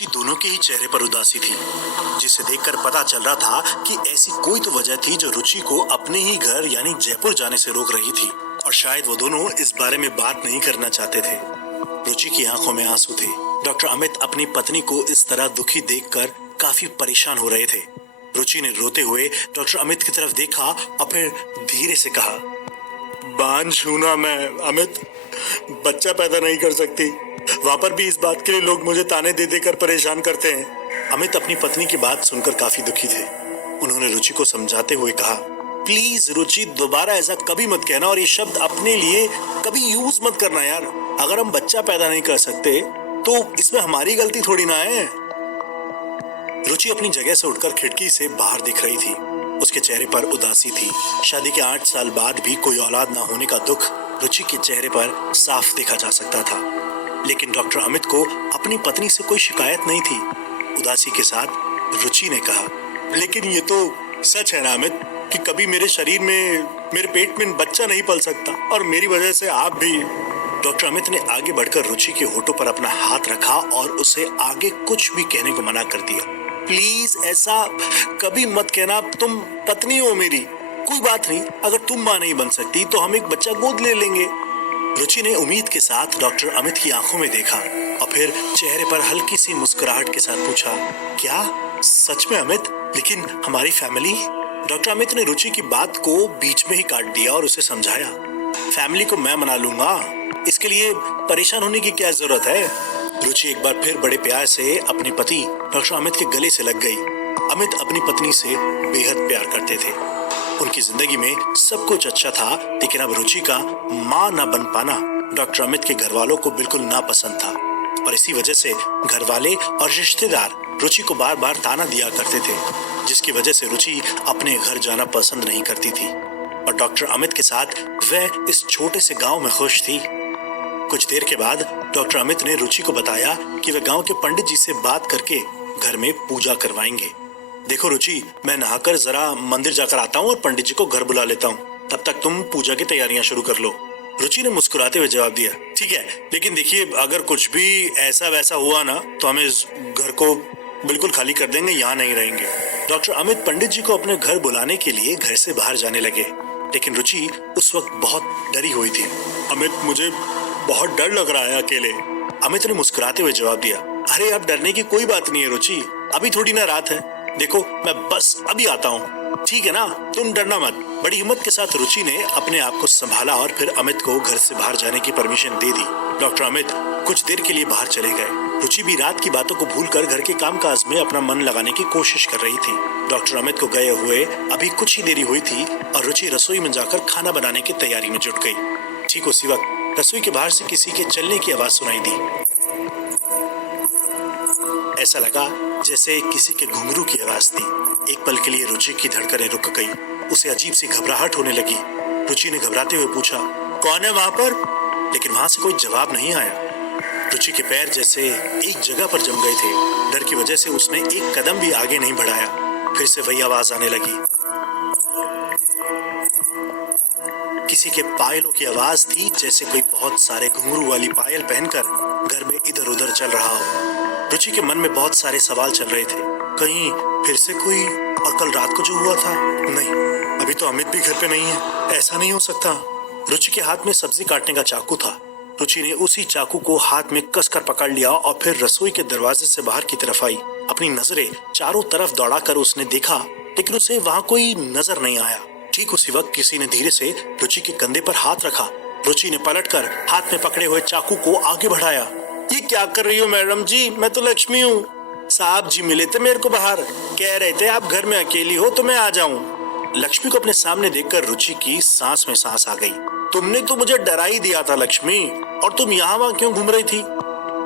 रुचि दोनों के ही चेहरे पर उदासी थी, जिसे देखकर पता चल रहा था कि ऐसी कोई तो वजह थी जो रुचि को अपने ही घर यानी जयपुर जाने से रोक रही थी, और शायद वो दोनों इस बारे में बात नहीं करना चाहते थे। रुचि की आंखों में आंसू थे। डॉक्टर अमित अपनी पत्नी को इस तरह दुखी देखकर काफी परेशान हो रहे थे। रुचि ने रोते हुए डॉक्टर अमित की तरफ देखा और फिर धीरे से कहा, बांझ हूं ना मैं अमित, बच्चा पैदा नहीं कर सकती। वहां पर भी इस बात के लिए लोग मुझे ताने दे देकर परेशान करते हैं। अमित अपनी पत्नी की बात सुनकर काफी दुखी थे। उन्होंने रुचि को समझाते हुए कहा, प्लीज रुचि, दोबारा ऐसा कभी मत कहना और ये शब्द अपने लिए कभी यूज मत करना यार। अगर हम बच्चा पैदा नहीं कर सकते तो इसमें हमारी गलती थोड़ी ना है। रुचि अपनी जगह से उठकर खिड़की से बाहर दिख रही थी। उसके चेहरे पर उदासी थी। शादी के 8 साल बाद भी कोई औलाद ना होने का दुख रुचि के चेहरे पर साफ देखा जा सकता था। लेकिन डॉक्टर अमित को अपनी पत्नी से कोई शिकायत नहीं थी। उदासी के साथ रुचि ने कहा, लेकिन ये तो सच है ना अमित कि कभी मेरे शरीर में, मेरे पेट में बच्चा नहीं पल सकता, और मेरी वजह से आप भी। डॉक्टर अमित ने आगे बढ़कर रुचि के होठों पर अपना हाथ रखा और उसे आगे कुछ भी कहने को मना कर दिया। प्लीज ऐसा कभी मत कहना, तुम पत्नी हो मेरी। कोई बात नहीं, अगर तुम मां नहीं बन सकती तो हम एक बच्चा गोद ले लेंगे। रुचि ने उम्मीद के साथ डॉक्टर अमित की आंखों में देखा और फिर चेहरे पर हल्की सी मुस्कुराहट के साथ पूछा, क्या सच में अमित? लेकिन हमारी फैमिली? डॉक्टर अमित ने रुचि की बात को बीच में ही काट दिया और उसे समझाया, फैमिली को मैं मना लूंगा, इसके लिए परेशान होने की क्या जरूरत है। रुचि एक बार फिर बड़े प्यार से अपने पति डॉक्टर अमित के गले से लग गई। अमित अपनी पत्नी से बेहद प्यार करते थे। उनकी जिंदगी में सब कुछ अच्छा था, लेकिन अब रुचि का मां न बन पाना डॉक्टर अमित के घर वालों को बिल्कुल नापसंद था, और इसी वजह से घर वाले और रिश्तेदार रुचि को बार बार ताना दिया करते थे, जिसकी वजह से रुचि अपने घर जाना पसंद नहीं करती थी और डॉक्टर अमित के साथ वह इस छोटे से गांव में खुश थी। कुछ देर के बाद डॉक्टर अमित ने रुचि को बताया कि वह गांव के पंडित जी से बात करके घर में पूजा करवाएंगे। देखो रुचि, मैं नहाकर जरा मंदिर जाकर आता हूँ और पंडित जी को घर बुला लेता हूँ, तब तक तुम पूजा की तैयारियां शुरू कर लो। रुचि ने मुस्कुराते हुए जवाब दिया, ठीक है, लेकिन देखिए अगर कुछ भी ऐसा वैसा हुआ ना तो हम इस घर को बिल्कुल खाली कर देंगे, यहाँ नहीं रहेंगे। डॉक्टर अमित पंडित जी को अपने घर बुलाने के लिए घर से बाहर जाने लगे, लेकिन रुचि उस वक्त बहुत डरी हुई थी। अमित, मुझे बहुत डर लग रहा है अकेले। अमित ने मुस्कुराते हुए जवाब दिया, अरे अब डरने की कोई बात नहीं है रुचि, अभी थोड़ी ना रात है, देखो मैं बस अभी आता हूँ, ठीक है ना, तुम डरना मत। बड़ी हिम्मत के साथ रुचि ने अपने आप को संभाला और फिर अमित को घर से बाहर जाने की परमिशन दे दी। डॉक्टर अमित कुछ देर के लिए बाहर चले गए। रुचि भी रात की बातों को भूलकर घर के कामकाज में अपना मन लगाने की कोशिश कर रही थी। डॉक्टर अमित को गए हुए अभी कुछ ही देरी हुई थी और रुचि रसोई में जाकर खाना बनाने की तैयारी में जुट गई। ठीक उसी वक्त रसोई के बाहर से किसी के चलने की आवाज सुनाई दी। ऐसा लगा जैसे किसी के घुंघरू की आवाज थी। एक पल के लिए रुचि की धड़कनें रुक गई। उसे अजीब सी घबराहट होने लगी। रुचि ने घबराते हुए पूछा, कौन है वहां पर? लेकिन वहां से कोई जवाब नहीं आया। रुचि के पैर जैसे एक जगह पर जम गए थे। डर की वजह से उसने एक कदम भी आगे नहीं बढ़ाया। फिर से वही आवाज आने लगी। किसी के पायलों की आवाज थी, जैसे कोई बहुत सारे घुंघरू वाली पायल पहनकर घर में इधर उधर चल रहा हो। रुचि के मन में बहुत सारे सवाल चल रहे थे। कहीं फिर से कोई, और कल रात को जो हुआ था? नहीं, अभी तो अमित भी घर पे नहीं है, ऐसा नहीं हो सकता। रुचि के हाथ में सब्जी काटने का चाकू था। रुचि ने उसी चाकू को हाथ में कसकर पकड़ लिया और फिर रसोई के दरवाजे से बाहर की तरफ आई। अपनी नजरें चारों तरफ दौड़ाकर उसने देखा, लेकिन उसे वहां कोई नजर नहीं आया। ठीक उसी वक्त किसी ने धीरे से रुचि के कंधे पर हाथ रखा। रुचि ने पलटकर हाथ में पकड़े हुए चाकू को आगे बढ़ाया। ये क्या कर रही हो मैडम जी? मैं तो लक्ष्मी हूँ। साहब जी मिले थे मेरे को बाहर, कह रहे थे आप घर में अकेली हो तो मैं आ जाऊं। लक्ष्मी को अपने सामने देखकर रुचि की सांस में सांस आ गई। तुमने तो मुझे डरा ही दिया था लक्ष्मी, और तुम यहाँ वहाँ क्यों घूम रही थी?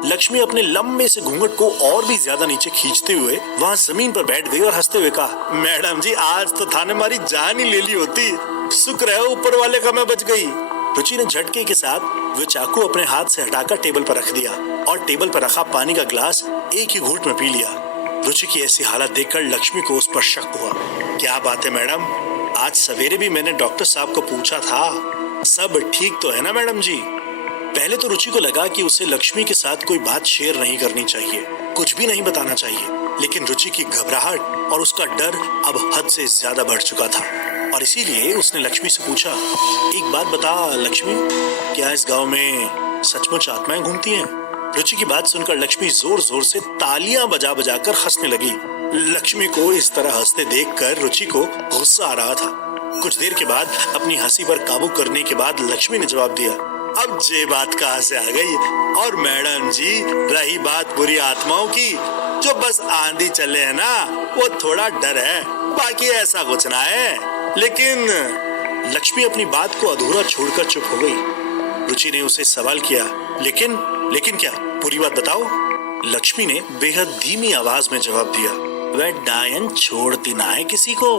लक्ष्मी अपने लंबे से घूंघट को और भी ज्यादा नीचे खींचते हुए वहां जमीन पर बैठ गई और हंसते हुए कहा, मैडम जी आज तो थाने हमारी जान ही ले ली होती, शुक्र है ऊपर वाले का मैं बच गई। रुचि ने झटके के साथ वो चाकू अपने हाथ से हटाकर टेबल पर रख दिया और टेबल पर रखा पानी का गिलास एक ही घूंट में पी लिया। रुचि की ऐसी हालत देखकर लक्ष्मी को उस पर शक हुआ। क्या बात है मैडम, आज सवेरे भी मैंने डॉक्टर साहब को पूछा था, सब ठीक तो है ना मैडम जी? पहले तो रुचि को लगा कि उसे लक्ष्मी के साथ कोई बात शेयर नहीं करनी चाहिए, कुछ भी नहीं बताना चाहिए, लेकिन रुचि की घबराहट और उसका डर अब हद से ज्यादा बढ़ चुका था और इसीलिए उसने लक्ष्मी से पूछा, एक बात बता लक्ष्मी, क्या इस गांव में सचमुच आत्माएं घूमती हैं? रुचि की बात सुनकर लक्ष्मी जोर जोर से तालियां बजा बजा कर हंसने लगी। लक्ष्मी को इस तरह हंसते देखकर रुचि को गुस्सा आ रहा था। कुछ देर के बाद अपनी हंसी पर काबू करने के बाद लक्ष्मी ने जवाब दिया, अब ये बात कहाँ से आ गई? और मैडम जी, रही बात बुरी आत्माओं की, जो बस आंधी चले है ना, वो थोड़ा डर है, बाकी ऐसा कुछ ना है। लेकिन लक्ष्मी अपनी बात को अधूरा छोड़कर चुप हो गई। रुचि ने उसे सवाल किया, लेकिन क्या? पूरी बात बताओ। लक्ष्मी ने बेहद धीमी आवाज में जवाब दिया, वह डायन छोड़ती ना है किसी को।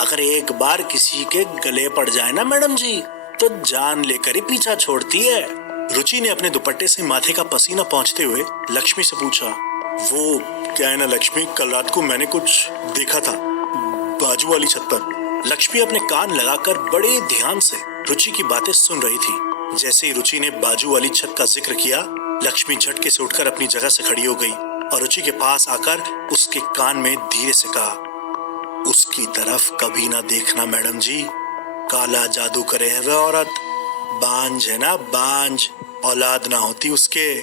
अगर एक बार किसी के गले पड़ जाए ना मैडम जी, तो जान लेकर ही पीछा छोड़ती है। रुचि ने अपने दुपट्टे से माथे का पसीना पोंछते हुए लक्ष्मी से पूछा, वो क्या है ना लक्ष्मी, कल रात को मैंने कुछ देखा था बाजू वाली छत पर। लक्ष्मी अपने कान लगाकर बड़े ध्यान से रुचि की बातें सुन रही थी। जैसे ही रुचि ने बाजू वाली छत का जिक्र किया, लक्ष्मी झटके से उठकर अपनी जगह से खड़ी हो गई और रुचि के पास आकर उसके कान में धीरे से कहा, उसकी तरफ कभी ना देखना मैडम जी, काला जादू करे है वह औरत, बांझ है ना बांझ, औलाद ना होती उसके,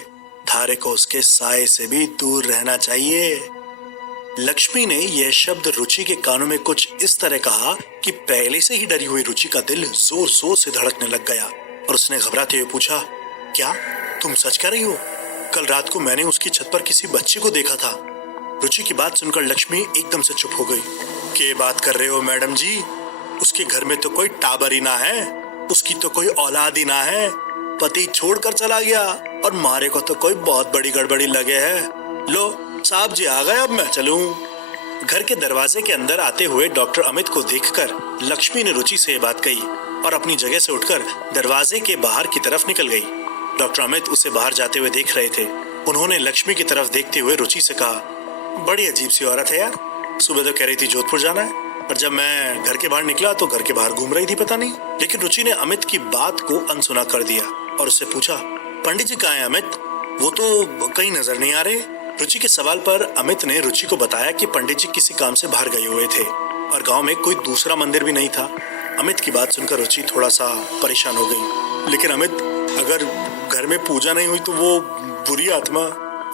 धारे को उसके साए से भी दूर रहना चाहिए। लक्ष्मी ने यह शब्द रुचि के कानों में कुछ इस तरह कहा कि पहले से ही डरी हुई रुचि का दिल जोर जोर से धड़कने लग गया और उसने घबराते हुए पूछा, क्या तुम सच कह रही हो? कल रात को मैंने उसकी छत पर किसी बच्चे को देखा था। रुचि की बात सुनकर लक्ष्मी एकदम से चुप हो गई। क्या बात कर रहे हो मैडम जी? उसके घर में तो कोई टाबर ही ना है, उसकी तो कोई औलाद ही ना है, पति छोड़कर चला गया और मारे को तो कोई बहुत बड़ी गड़बड़ी लगे है। लो साहब जी आ गए, अब मैं चलूं। घर के दरवाजे के अंदर आते हुए डॉक्टर अमित को देखकर लक्ष्मी ने रुचि से ये बात कही और अपनी जगह से उठकर दरवाजे के बाहर की तरफ निकल गई। डॉक्टर अमित उसे बाहर जाते हुए देख रहे थे। उन्होंने लक्ष्मी की तरफ देखते हुए रुचि से कहा, बड़ी अजीब सी औरत है यार, सुबह तो कह रही थी जोधपुर जाना है और जब मैं घर के बाहर निकला तो घर के बाहर घूम रही थी, पता नहीं। लेकिन रुचि ने अमित की बात को अनसुना कर दिया और उससे पूछा, पंडित जी कहाँ हैं अमित? वो तो कहीं नजर नहीं आ रहे। रुचि के सवाल पर अमित ने रुचि को बताया कि पंडित जी किसी काम से बाहर गए हुए थे और गांव में कोई दूसरा मंदिर भी नहीं था। अमित की बात सुनकर रुचि थोड़ा सा परेशान हो गई। लेकिन अमित, अगर घर में पूजा नहीं हुई तो वो बुरी आत्मा?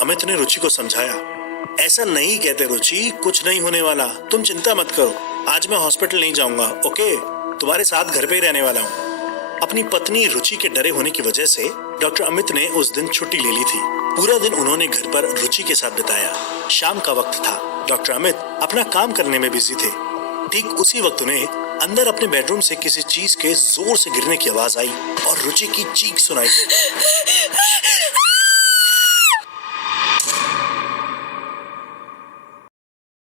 अमित ने रुचि को समझाया, ऐसा नहीं कहते रुचि, कुछ नहीं होने वाला, तुम चिंता मत करो। आज मैं हॉस्पिटल नहीं जाऊंगा, ओके? तुम्हारे साथ घर पे ही रहने वाला हूँ। अपनी पत्नी रुचि के डरे होने की वजह से डॉक्टर अमित ने उस दिन छुट्टी ले ली थी। पूरा दिन उन्होंने घर पर रुचि के साथ बिताया। शाम का वक्त था। डॉक्टर अमित अपना काम करने में बिजी थे। ठीक उसी वक्त उन्हें अंदर अपने बेडरूम से किसी चीज के जोर से गिरने की आवाज आई और रुचि की चीख सुनाई।